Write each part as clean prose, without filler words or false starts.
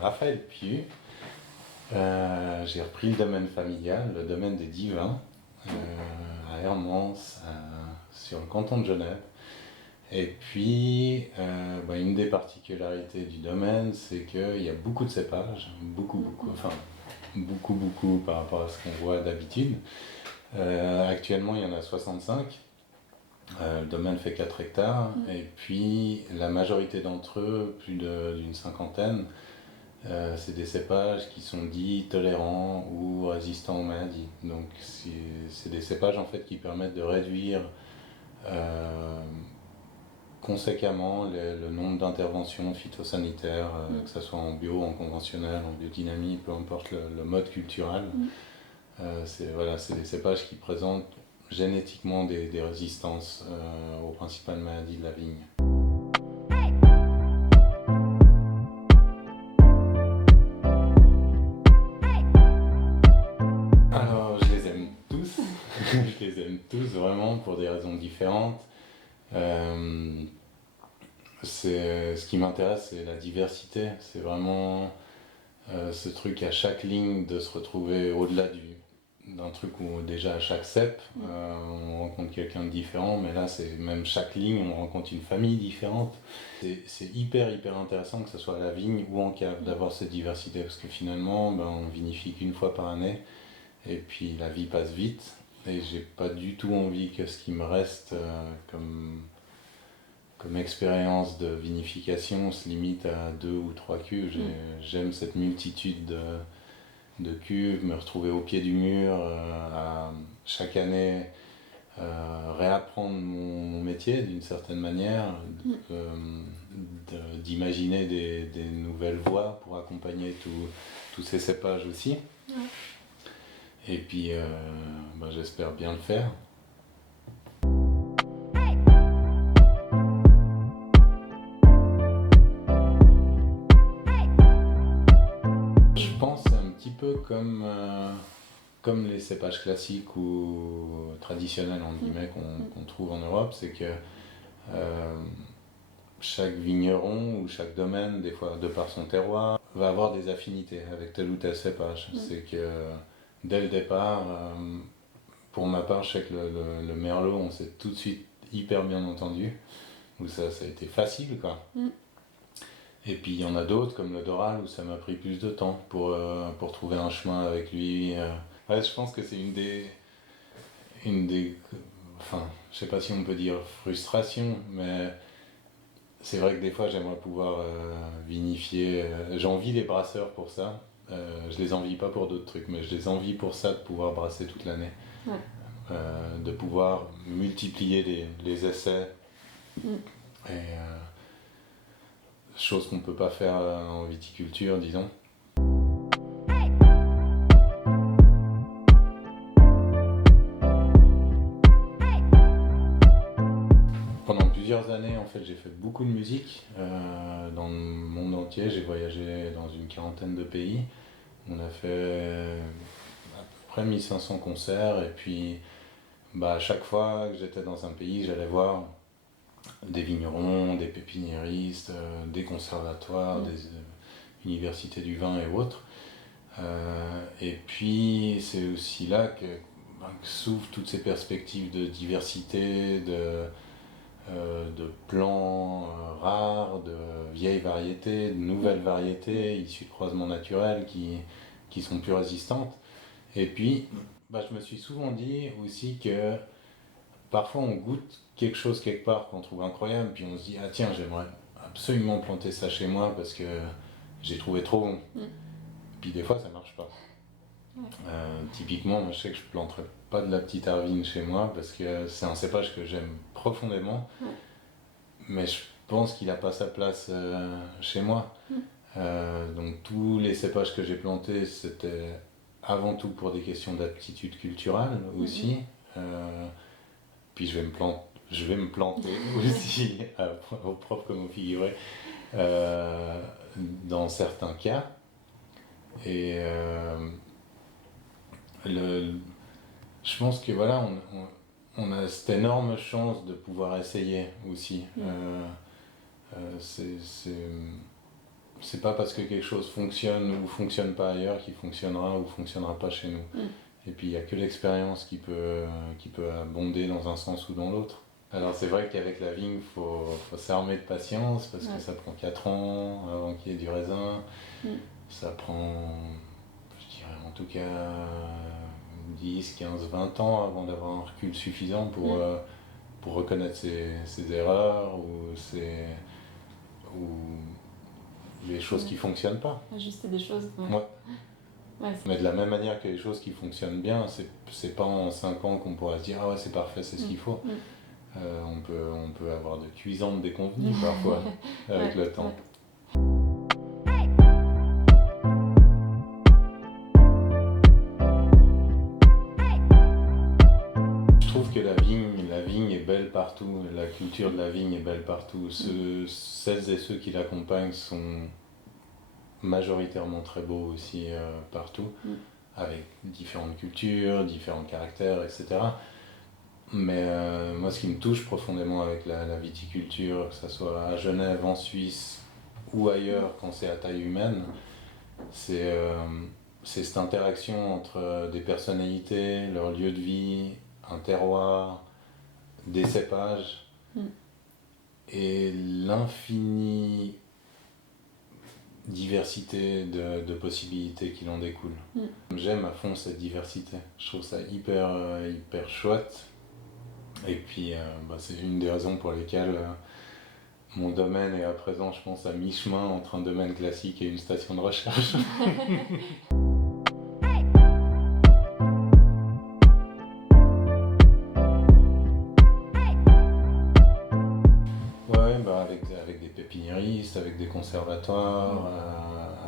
Raphaël Piu. J'ai repris le domaine familial, le domaine des divins, à Hermance, sur le canton de Genève. Et puis, une des particularités du domaine, c'est qu'il y a beaucoup de cépages, beaucoup par rapport à ce qu'on voit d'habitude. Actuellement, il y en a 65. Le domaine fait 4 hectares, et puis la majorité d'entre eux, plus d'une cinquantaine, c'est des cépages qui sont dits tolérants ou résistants aux maladies. Donc c'est des cépages en fait qui permettent de réduire conséquemment le nombre d'interventions phytosanitaires, que ce soit en bio, en conventionnel, en biodynamie, peu importe le mode culturel. C'est des cépages qui présentent génétiquement des résistances aux principales maladies de la vigne. Alors, je les aime tous. Je les aime tous vraiment pour des raisons différentes. Ce qui m'intéresse, c'est la diversité. C'est vraiment ce truc à chaque ligne de se retrouver au-delà d'un truc où déjà à chaque cep on rencontre quelqu'un de différent, mais là c'est même chaque ligne on rencontre une famille différente. C'est hyper intéressant que ce soit à la vigne ou en cave d'avoir cette diversité, parce que finalement on vinifie qu'une fois par année et puis la vie passe vite et j'ai pas du tout envie que ce qui me reste comme expérience de vinification se limite à 2 ou 3 cuves. J'aime cette multitude de cuves, me retrouver au pied du mur, à chaque année réapprendre mon métier d'une certaine manière, d'imaginer des nouvelles voies pour accompagner tous ces cépages aussi. Et puis j'espère bien le faire. Je pense un petit peu comme les cépages classiques ou traditionnels en guillemets qu'on trouve en Europe, c'est que chaque vigneron ou chaque domaine, des fois de par son terroir, va avoir des affinités avec tel ou tel cépage. C'est que dès le départ, pour ma part, je sais que le merlot, on s'est tout de suite hyper bien entendu, où ça a été facile quoi. Et puis il y en a d'autres comme le Doral où ça m'a pris plus de temps pour trouver un chemin avec lui. Je pense que c'est une des je sais pas si on peut dire frustration, mais c'est vrai que des fois j'aimerais pouvoir vinifier. J'envie les brasseurs pour ça. Je les envie pas pour d'autres trucs, mais je les envie pour ça, de pouvoir brasser toute l'année. De pouvoir multiplier les essais. Et chose qu'on ne peut pas faire en viticulture, disons. Pendant plusieurs années, en fait, j'ai fait beaucoup de musique dans le monde entier. J'ai voyagé dans une quarantaine de pays. On a fait à peu près 1500 concerts. Et puis, à chaque fois que j'étais dans un pays, j'allais voir des vignerons, des pépiniéristes, des conservatoires, des universités du vin et autres. Et puis c'est aussi là que s'ouvrent toutes ces perspectives de diversité, de plants rares, de vieilles variétés, de nouvelles variétés issues de croisements naturels qui sont plus résistantes. Et puis je me suis souvent dit aussi que parfois on goûte quelque chose quelque part qu'on trouve incroyable, puis on se dit ah tiens, j'aimerais absolument planter ça chez moi parce que j'ai trouvé trop bon. Puis des fois ça marche pas. Typiquement, moi, je sais que je planterai pas de la petite Arvine chez moi parce que c'est un cépage que j'aime profondément, mais je pense qu'il a pas sa place chez moi. Donc tous les cépages que j'ai plantés, c'était avant tout pour des questions d'aptitude culturelle aussi. Puis je vais me planter aussi, au propre comme au figuré, dans certains cas. Et je pense que voilà, on a cette énorme chance de pouvoir essayer aussi. c'est pas parce que quelque chose fonctionne ou fonctionne pas ailleurs qu'il fonctionnera ou fonctionnera pas chez nous. Et puis il n'y a que l'expérience qui peut abonder dans un sens ou dans l'autre. Alors c'est vrai qu'avec la vigne, faut s'armer de patience parce que ça prend 4 ans avant qu'il y ait du raisin. Ça prend, je dirais en tout cas 10, 15, 20 ans avant d'avoir un recul suffisant pour reconnaître ses erreurs ou les choses qui fonctionnent pas. Ajuster des choses. Mais de la même manière que les choses qui fonctionnent bien, c'est pas en 5 ans qu'on pourra se dire ah ouais c'est parfait, c'est ce qu'il faut. On peut avoir de cuisantes déconvenues parfois avec le temps. Je trouve que la vigne est belle partout, la culture de la vigne est belle partout. Celles et ceux qui l'accompagnent sont majoritairement très beaux aussi partout, avec différentes cultures, différents caractères, etc. Mais moi, ce qui me touche profondément avec la viticulture, que ce soit à Genève, en Suisse ou ailleurs, quand c'est à taille humaine, c'est cette interaction entre des personnalités, leur lieu de vie, un terroir, des cépages, et l'infinie diversité de possibilités qui en découlent. J'aime à fond cette diversité, je trouve ça hyper chouette. Et puis c'est une des raisons pour lesquelles mon domaine est à présent, je pense, à mi-chemin entre un domaine classique et une station de recherche. Avec des pépiniéristes, avec des conservatoires,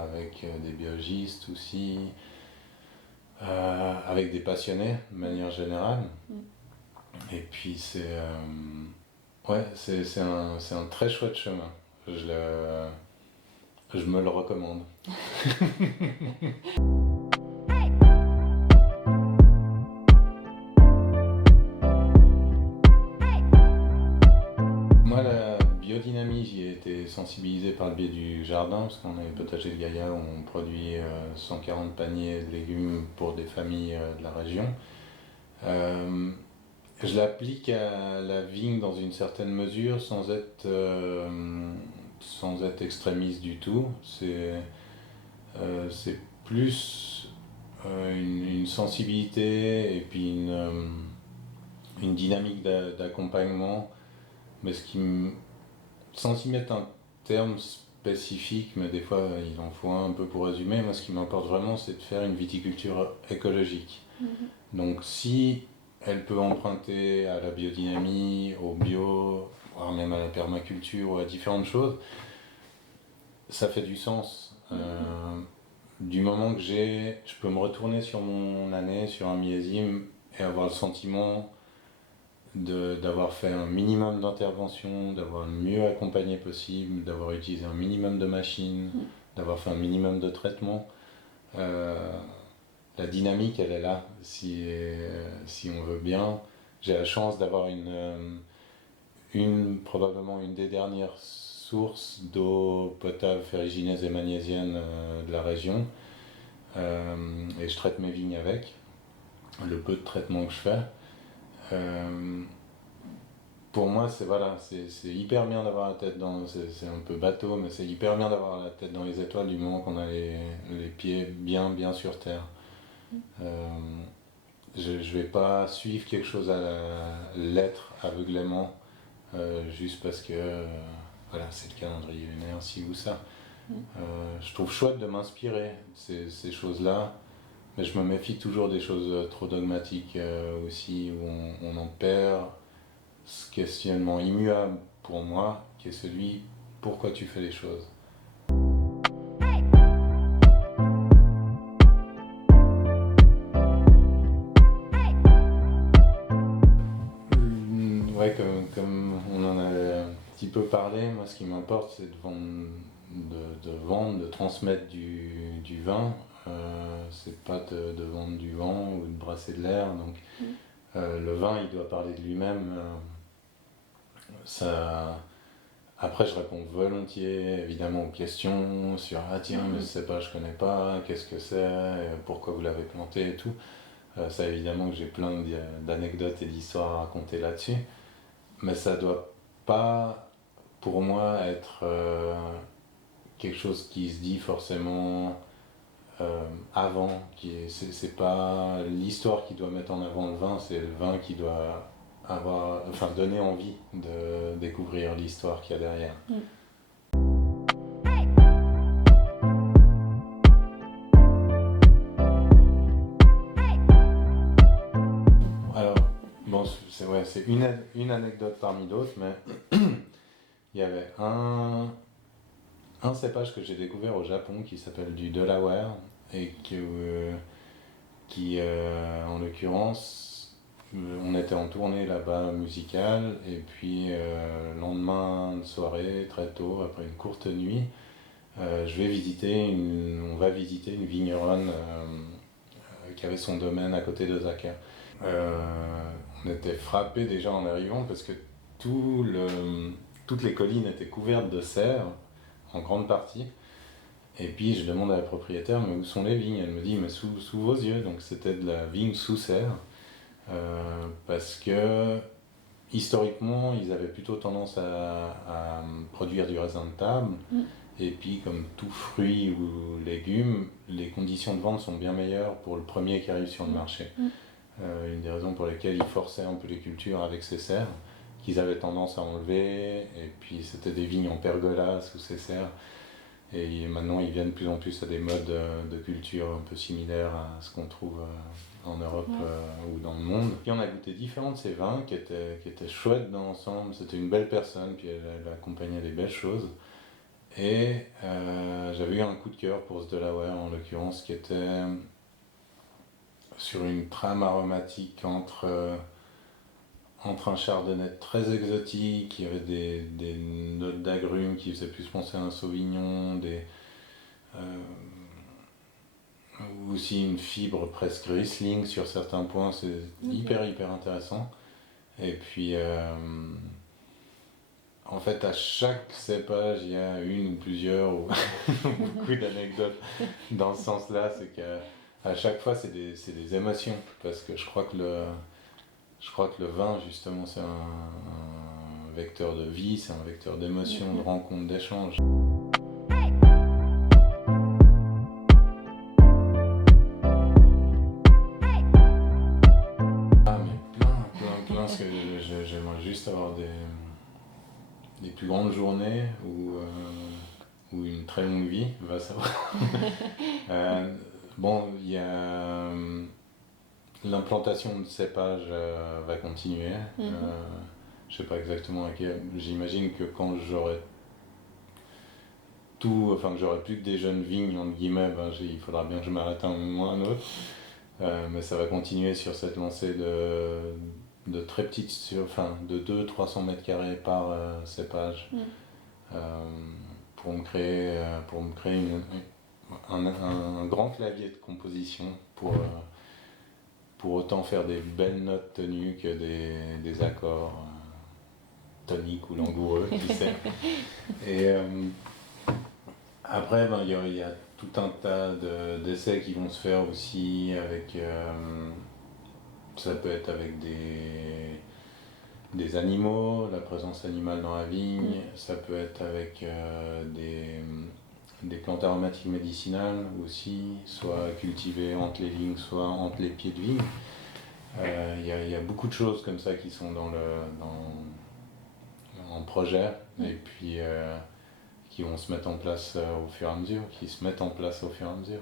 avec des biologistes aussi, avec des passionnés de manière générale. Et puis c'est un très chouette chemin. Je me le recommande. Moi, la biodynamie, j'y ai été sensibilisé par le biais du jardin, parce qu'on a le potager de Gaïa où on produit 140 paniers de légumes pour des familles de la région. Je l'applique à la vigne dans une certaine mesure sans être extrémiste du tout. C'est plus une sensibilité et puis une dynamique d'accompagnement, mais sans y mettre un terme spécifique, mais des fois il en faut un peu pour résumer, moi ce qui m'importe vraiment c'est de faire une viticulture écologique. Donc si elle peut emprunter à la biodynamie, au bio, voire même à la permaculture ou à différentes choses, ça fait du sens. Du moment que je peux me retourner sur mon année, sur un millésime et avoir le sentiment d'avoir fait un minimum d'intervention, d'avoir le mieux accompagné possible, d'avoir utilisé un minimum de machines, d'avoir fait un minimum de traitement. La dynamique, elle est là, si on veut bien. J'ai la chance d'avoir probablement une des dernières sources d'eau potable ferrugineuse et magnésienne de la région. Et je traite mes vignes avec, le peu de traitement que je fais. Pour moi, c'est hyper bien d'avoir la tête dans... C'est un peu bateau, mais c'est hyper bien d'avoir la tête dans les étoiles du moment qu'on a les pieds bien sur terre. Je vais pas suivre quelque chose à la lettre aveuglément juste parce que c'est le calendrier lunaire, ci ou ça. Je trouve chouette de m'inspirer ces choses-là, mais je me méfie toujours des choses trop dogmatiques aussi, où on en perd ce questionnement immuable pour moi, qui est celui pourquoi tu fais les choses. Comme on en a un petit peu parlé, moi ce qui m'importe c'est de vendre, de transmettre du vin. C'est pas de vendre du vent ou de brasser de l'air. Donc le vin il doit parler de lui-même. Après, je réponds volontiers, évidemment, aux questions sur ah tiens, mais ce cépage je connais pas, qu'est-ce que c'est, pourquoi vous l'avez planté et tout. Ça, évidemment, que j'ai plein d'anecdotes et d'histoires à raconter là-dessus. Mais ça doit pas, pour moi, être quelque chose qui se dit forcément avant. C'est pas l'histoire qui doit mettre en avant le vin, c'est le vin qui doit donner envie de découvrir l'histoire qu'il y a derrière. Alors, bon, c'est une anecdote parmi d'autres, mais il y avait un cépage que j'ai découvert au Japon qui s'appelle du Delaware et qui en l'occurrence, on était en tournée là-bas musicale et puis lendemain de soirée, très tôt, après une courte nuit, on va visiter une vigneronne qui avait son domaine à côté d'Osaka. On était frappés déjà en arrivant parce que toutes les collines étaient couvertes de serre en grande partie. Et puis je demande à la propriétaire, mais où sont les vignes? Elle me dit, mais sous vos yeux. Donc c'était de la vigne sous serre. Parce que historiquement, ils avaient plutôt tendance à produire du raisin de table. Et puis comme tout fruit ou légume, les conditions de vente sont bien meilleures pour le premier qui arrive sur le marché. Une des raisons pour lesquelles ils forçaient un peu les cultures avec ces serres, qu'ils avaient tendance à enlever, et puis c'était des vignes en pergola sous ces serres. Et maintenant, ils viennent de plus en plus à des modes de culture un peu similaires à ce qu'on trouve en Europe ou dans le monde. Puis on a goûté différents de ces vins qui étaient chouettes dans l'ensemble. C'était une belle personne, puis elle accompagnait des belles choses. Et j'avais eu un coup de cœur pour ce Delaware, en l'occurrence, qui était sur une trame aromatique entre un chardonnay très exotique, il y avait des notes d'agrumes qui faisaient plus penser à un sauvignon, aussi une fibre presque Riesling sur certains points, c'est hyper intéressant. Et puis en fait à chaque cépage il y a une ou plusieurs ou beaucoup d'anecdotes dans ce sens là, c'est qu'à chaque fois c'est des émotions, parce que je crois que le vin, justement, c'est un vecteur de vie, c'est un vecteur d'émotion, de rencontre, d'échange. Ah, mais plein, parce que j'aimerais juste avoir des plus grandes journées ou une très longue vie, va savoir. Bon, il y a... L'implantation de cépages va continuer. Je ne sais pas exactement à quel. J'imagine que quand j'aurai que j'aurai plus que des jeunes vignes, entre guillemets, il faudra bien que je m'arrête à un moment ou à un autre. Mais ça va continuer sur cette lancée de très petites, de 200-300 mètres carrés par cépage, pour me créer un grand clavier de composition pour autant faire des belles notes tenues que des accords toniques ou langoureux, qui sait. Et après, il y a tout un tas d'essais qui vont se faire aussi avec... ça peut être avec des animaux, la présence animale dans la vigne, ça peut être avec des plantes aromatiques médicinales aussi, soit cultivées entre les vignes, soit entre les pieds de vigne. Il y a beaucoup de choses comme ça qui sont en projet, et puis qui vont se mettre en place au fur et à mesure, qui se mettent en place au fur et à mesure.